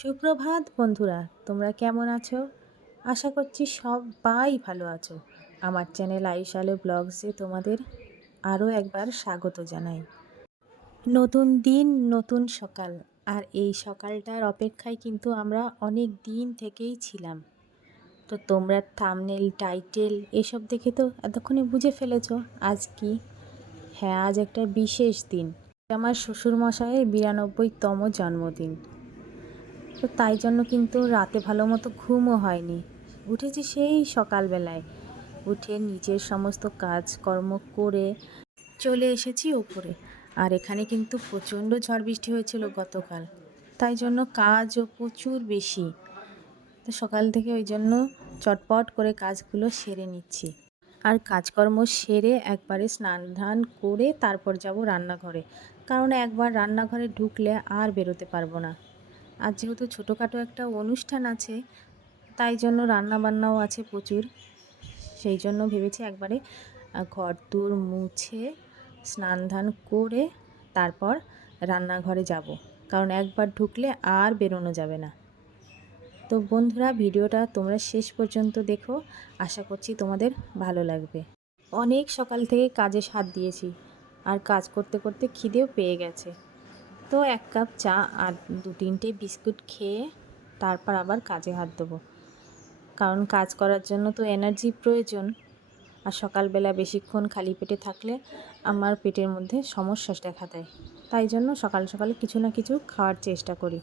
সুপ্রভাত বন্ধুরা, তোমরা কেমন আছো? আশা করছি সবাই ভালো আছো। আমার চ্যানেল আয়ুষ ব্লগসে তোমাদের আরও একবার স্বাগত জানাই। নতুন দিন, নতুন সকাল, আর এই সকালটার অপেক্ষায় কিন্তু আমরা অনেক দিন থেকেই ছিলাম। তো তোমরা থামনেল, টাইটেল এসব দেখে তো এতক্ষণে বুঝে ফেলেছো আজ কি? হ্যাঁ আজ একটা বিশেষ দিন। আমার শ্বশুরমশাইয়ের বিরানব্বইতম জন্মদিন। তো তাই জন্য কিন্তু রাতে ভালো মতো ঘুমও হয়নি। উঠেছি সেই সকালবেলায়। উঠে নিজের সমস্ত কাজকর্ম করে চলে এসেছি ওপরে। আর এখানে কিন্তু প্রচণ্ড ঝড় বৃষ্টি হয়েছিল গতকাল। তাই জন্য কাজও প্রচুর বেশি। তো সকাল থেকে ওই জন্য চটপট করে কাজগুলো সেরে নিচ্ছি। আর কাজকর্ম সেরে একবারে স্নান ধান করে তারপর যাব রান্নাঘরে। কারণ একবার রান্নাঘরে ঢুকলে আর বেরোতে পারব না। আর যেহেতু ছোটোখাটো একটা অনুষ্ঠান আছে, তাই জন্য রান্না বান্নাও আছে প্রচুর। সেই জন্য ভেবেছি একবারে ঘর দূর মুছে স্নান ধান করে তারপর রান্নাঘরে যাব। কারণ একবার ঢুকলে আর বেরোনো যাবে না। তো বন্ধুরা, ভিডিওটা তোমরা শেষ পর্যন্ত দেখো। আশা করছি তোমাদের ভালো লাগবে। অনেক সকাল থেকে কাজে সাথ দিয়েছি। আর কাজ করতে করতে খিদেও পেয়ে গেছে। তো এক কাপ চা আর দু তিনটে বিস্কুট খেয়ে তারপর আবার কাজে হাত দেবো। কারণ কাজ করার জন্য তো এনার্জি প্রয়োজন। আর সকালবেলা বেশিক্ষণ খালি পেটে থাকলে আমার পেটের মধ্যে সমস্যা দেখা দেয়। তাই জন্য সকাল সকালে কিছু না কিছু খাওয়ার চেষ্টা করি।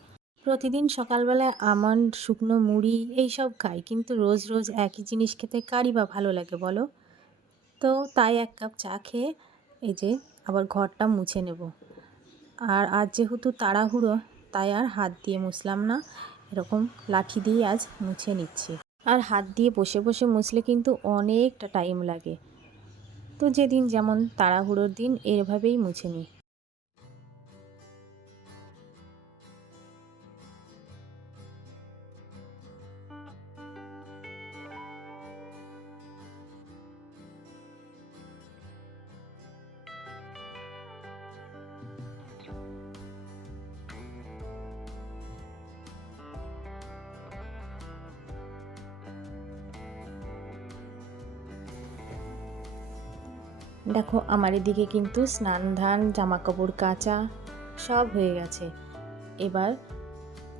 প্রতিদিন সকালবেলায় আমন্ড, শুকনো মুড়ি এই সব খাই, কিন্তু রোজ রোজ একই জিনিস খেতে কারই বা ভালো লাগে বলো? তো তাই এক কাপ চা খেয়ে এই যে আবার ঘরটা মুছে নেব। আর আজ যেহেতু তাড়াহুড়ো, তাই আর হাত দিয়ে মুছলাম না। এরকম লাঠি দিয়ে আজ মুছে নিচ্ছি। আর হাত দিয়ে বসে বসে মুছলে কিন্তু অনেকটা টাইম লাগে। তো যেদিন যেমন তাড়াহুড়োর দিন, এভাবেই মুছে নিই। দেখো আমার এদিকে কিন্তু স্নান ধান জামা কাপড় কাচা সব হয়ে গেছে। এবার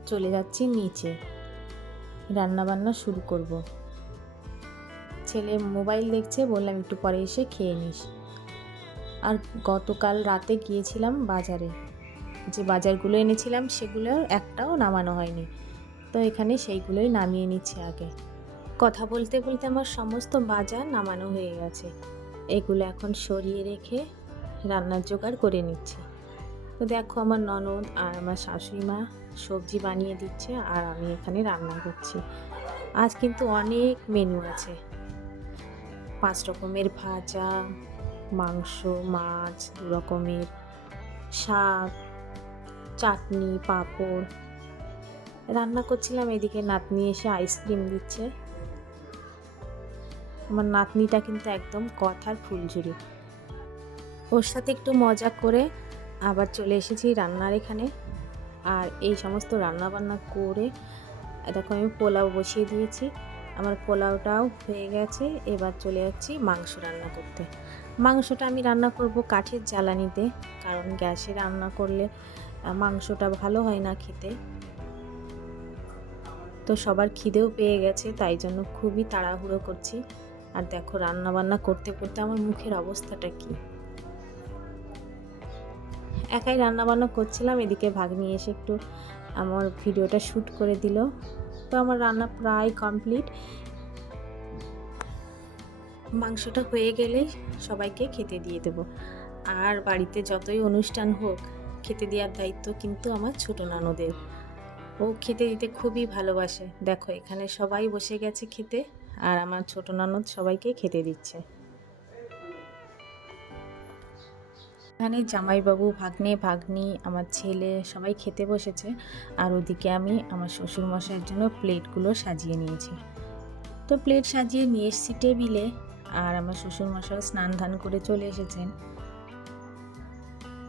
চলে যাচ্ছি নিচে। রান্না বান্না শুরু করব। ছেলে মোবাইল দেখছে, বললাম একটু পরে এসে খেয়ে নিস। আর গতকাল রাতে গিয়েছিলাম বাজারে। যে বাজারগুলো এনেছিলাম সেগুলো একটাও নামানো হয়নি। তো এখানে সেইগুলোই নামিয়ে নিচ্ছে আগে। কথা বলতে বলতে আমার সমস্ত বাজার নামানো হয়ে গেছে। এগুলো এখন সরিয়ে রেখে রান্নার জোগাড় করে নিচ্ছি। তো দেখো আমার ননদ আর আমার শাশুড়ি মা সবজি বানিয়ে দিচ্ছে আর আমি এখানে রান্না করছি। আজ কিন্তু অনেক মেনু আছে। পাঁচ রকমের ভাজা, মাংস, মাছ, দু রকমের শাক, চাটনি, পাঁপড়। রান্না করছিলাম এদিকে নাতনি এসে আইসক্রিম দিচ্ছে। আমার নাতনিটা কিন্তু একদম কথার ফুলঝুরি। ওর সাথে একটু মজা করে আবার চলে এসেছি রান্নার এখানে। আর এই সমস্ত রান্না বান্না করে, দেখো আমি পোলাও বসিয়ে দিয়েছি। আমার পোলাওটাও হয়ে গেছে, এবার চলে যাচ্ছি মাংস রান্না করতে। মাংসটা আমি রান্না করব কাঠের জ্বালানিতে, কারণ গ্যাসে রান্না করলে মাংসটা ভালো হয় না খেতে। তো সবার খিদেও পেয়ে গেছে, তাই জন্য খুবই তাড়াহুড়ো করছি। আর দেখো রান্না বান্না করতে করতে আমার মুখের অবস্থাটা কি? একাই রান্না বান্না করছিলাম, এদিকে ভাগ্নি এসে একটু আমার ভিডিওটা শ্যুট করে দিল। তো আমার রান্না প্রায় কমপ্লিট। মাংসটা হয়ে গেলেই সবাইকে খেতে দিয়ে দেব। আর বাড়িতে যতই অনুষ্ঠান হোক, খেতে দেওয়ার দায়িত্ব কিন্তু আমার ছোট নানদের। ও খেতে দিতে খুবই ভালোবাসে। দেখো এখানে সবাই বসে গেছে খেতে। আর আমার ছোট ননদ সবাইকে খেতে দিচ্ছে। এখানে জামাইবাবু, ভাগ্নে, ভাগ্নি, আমার ছেলে সবাই খেতে বসেছে। আর ওদিকে আমি আমার শ্বশুরমশাইয়ের জন্য প্লেটগুলো সাজিয়ে নিয়েছি। তো প্লেট সাজিয়ে নিয়ে এসেছি টেবিলে। আর আমার শ্বশুরমশাই স্নান ধান করে চলে এসেছেন।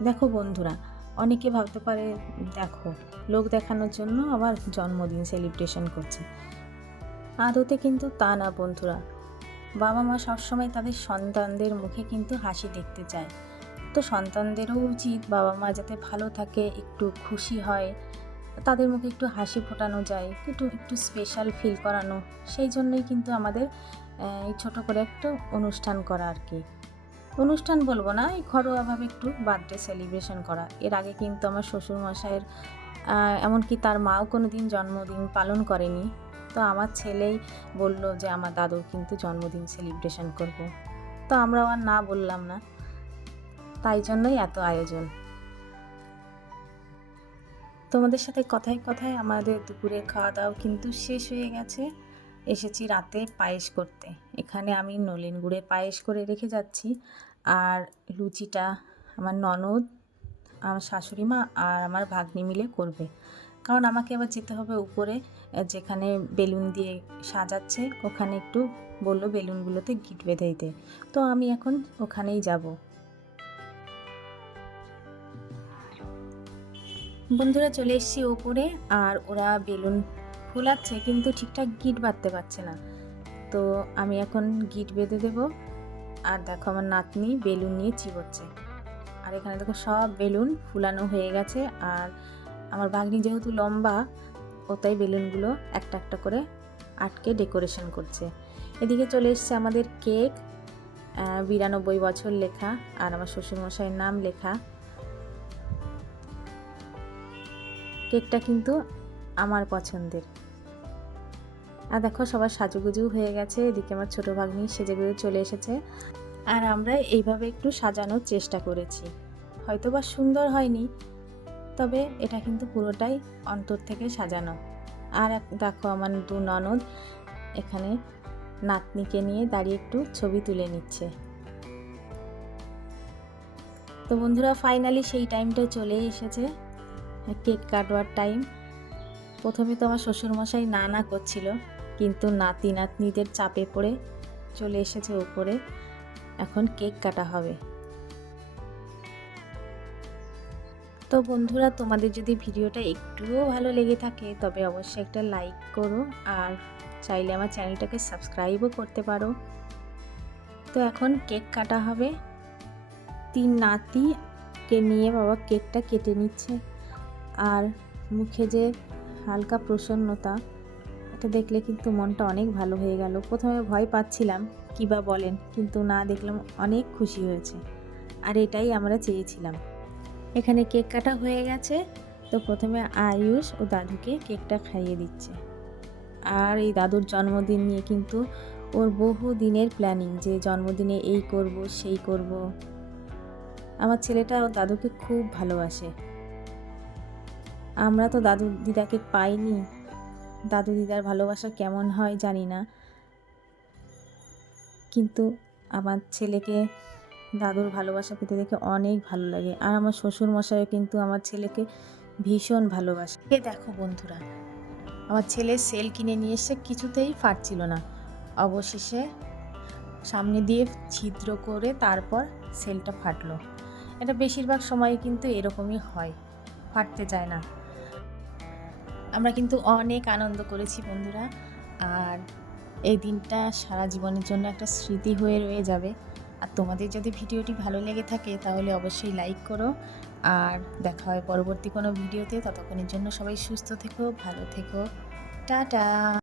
দেখো বন্ধুরা, অনেকে ভাবতে পারে, দেখো, লোক দেখানোর জন্য আবার জন্মদিন সেলিব্রেশন করছে আদতে কিন্তু তা না, বন্ধুরা। বাবা মা সবসময় তাদের সন্তানদের মুখে কিন্তু হাসি দেখতে চায়। তো সন্তানদেরও উচিত বাবা মা যাতে ভালো থাকে, একটু খুশি হয়, তাদের মুখে একটু হাসি ফোটানো যায়, একটু একটু স্পেশাল ফিল করানো। সেই জন্যই কিন্তু আমাদের এই ছোটো করে একটা অনুষ্ঠান করা আর কি। অনুষ্ঠান বলব না, এই ঘরোয়াভাবে একটু বার্থডে সেলিব্রেশন করা। এর আগে কিন্তু আমার শ্বশুরমশাইয়ের এমনকি তার মাও কোনো দিন জন্মদিন পালন করেনি। তো আমার ছেলেই বলল যে, আমার দাদুর কিন্তু জন্মদিন সেলিব্রেশন করব। তো আমরাও আর না বললাম না। তাই জন্যই এত আয়োজন। তোমাদের সাথে কথায় কথায় আমাদের দুপুরে খাওয়া দাওয়া কিন্তু শেষ হয়ে গেছে। এসেছি রাতে পায়েস করতে। এখানে আমি নলেন গুড়ের পায়েস করে রেখে যাচ্ছি। আর লুচিটা আমার ননদ, আমার শাশুড়ি মা আর আমার ভাগ্নি মিলে করবে। কারণ আমাকে আবার যেতে হবে উপরে যেখানে বেলুন দিয়ে সাজাচ্ছে, ওখানে একটু বলল বেলুনগুলোতে গিট বেঁধে দিতে। তো আমি এখন ওখানেই যাব। বন্ধুরা চলে এসেছি ওপরে, আর ওরা বেলুন ফোলাচ্ছে, কিন্তু ঠিকঠাক গিট বাঁধতে পারছে না। তো আমি এখন গিট বেঁধে দেবো, আর দেখো আমার নাতনি বেলুন নিয়ে চিবোচ্ছে। আর এখানে দেখো সব বেলুন ফুলানো হয়ে গেছে, আর আমার ভাগ্নি যেহেতু লম্বা, ও তাই বেলুনগুলো একটা একটা করে আটকে ডেকোরেশন করছে। এদিকে চলে এসছে আমাদের কেক বিরানব্বই বছর লেখা আর আমার শ্বশুরমশাইয়ের নাম লেখা। কেকটা কিন্তু আমার পছন্দের। আর দেখো সবার সাজুগুজু হয়ে গেছে, এদিকে আমার ছোটো ভাগ্নি সেজেগুজে চলে এসেছে। আর আমরা এইভাবে একটু সাজানোর চেষ্টা করেছি। হয়তো বা সুন্দর হয়নি তবে এটা কিন্তু পুরোটাই অন্তর থেকে সাজানো। আর দেখো আমার দু ননদ এখানে নাতনিকে নিয়ে দাঁড়িয়ে একটু ছবি তুলে নিচ্ছে। তো বন্ধুরা ফাইনালি সেই টাইমটা চলে এসেছে। কেক কাটওয়ার টাইম প্রথমে তো আমার শ্বশুরমশাই না না করছিল, কিন্তু নাতি নাতনিদের চাপে পড়ে চলে এসেছে উপরে। এখন কেক কাটা হবে। তো বন্ধুরা, তোমাদের যদি ভিডিওটা একটুও ভালো লেগে থাকে, তবে অবশ্যই একটা লাইক করো আর চাইলে আমার চ্যানেলটাকে সাবস্ক্রাইবও করতে পারো। তো এখন কেক কাটা হবে। তিন নাতিকে নিয়ে বাবা কেকটা কেটে নিচ্ছে। আর মুখে যে হালকা প্রসন্নতা, এটা দেখলে কিন্তু মনটা অনেক ভালো হয়ে গেল। প্রথমে ভয় পাচ্ছিলাম কী বা বলেন, কিন্তু না, দেখলাম অনেক খুশি হয়েছে। আর এটাই আমরা চেয়েছিলাম। এখানে কেক কাটা হয়ে গেছে। তো প্রথমে আয়ুষ ও দাদুকে কেকটা খাইয়ে দিচ্ছে। আর এই দাদুর জন্মদিন নিয়ে কিন্তু ওর বহু দিনের প্ল্যানিং যে জন্মদিনে এই করব, সেই করব। আমার ছেলেটা ওর দাদুকে খুব ভালোবাসে। আমরা তো দাদু দিদাকে পাইনি। দাদু দিদার ভালোবাসা কেমন হয় জানি না। কিন্তু আমার ছেলেকে দাদুর ভালোবাসা পেতে দেখে অনেক ভালো লাগে। আর আমার শ্বশুর মশাইও কিন্তু আমার ছেলেকে ভীষণ ভালোবাসে। এ দেখো বন্ধুরা, আমার ছেলে সেল কিনে নিয়ে এসে কিছুতেই ফাটছিল না। অবশেষে সামনে দিয়ে ছিদ্র করে তারপর সেলটা ফাটলো। এটা বেশিরভাগ সময় কিন্তু এরকমই হয়, ফাটতে চায় না। আমরা কিন্তু অনেক আনন্দ করেছি বন্ধুরা। আর এই দিনটা সারা জীবনের জন্য একটা স্মৃতি হয়ে রয়ে যাবে। আর তোমাদের যদি ভিডিওটি ভালো লেগে থাকে তাহলে অবশ্যই লাইক করো। আর দেখা হয় পরবর্তী কোনো ভিডিওতে, ততক্ষণের জন্য সবাই সুস্থ থেকো, ভালো থেকো। টাটা!